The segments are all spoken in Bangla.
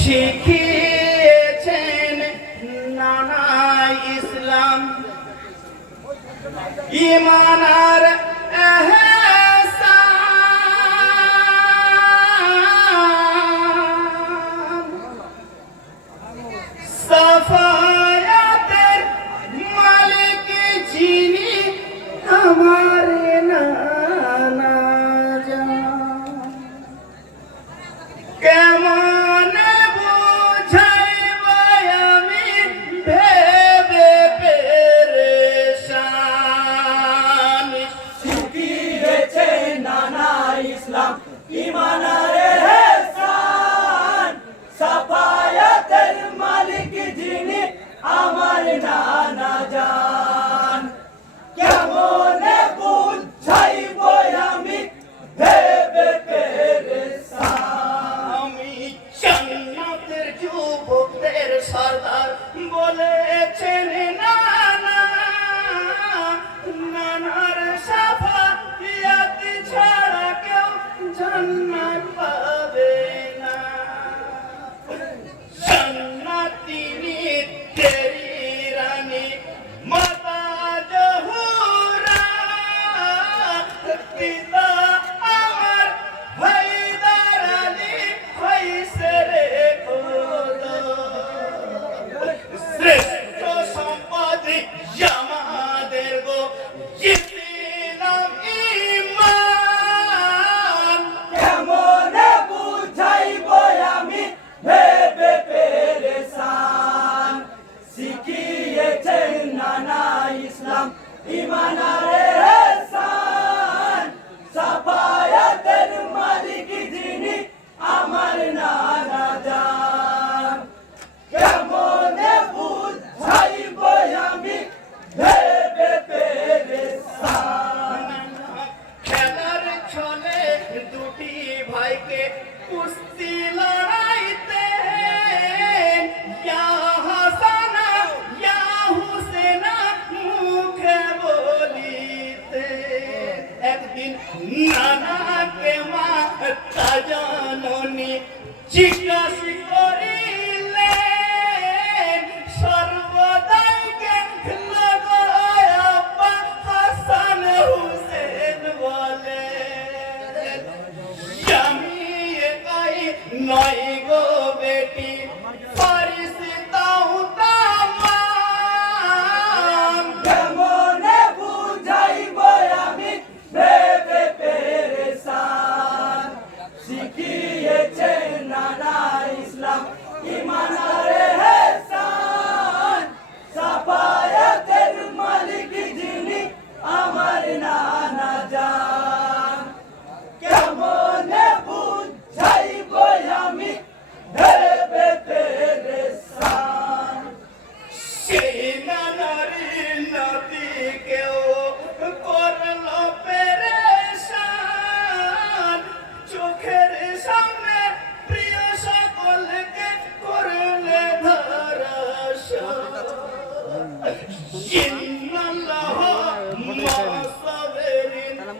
শিখিয়েছেন নানা ইসলাম। ইমানার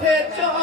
pitch on.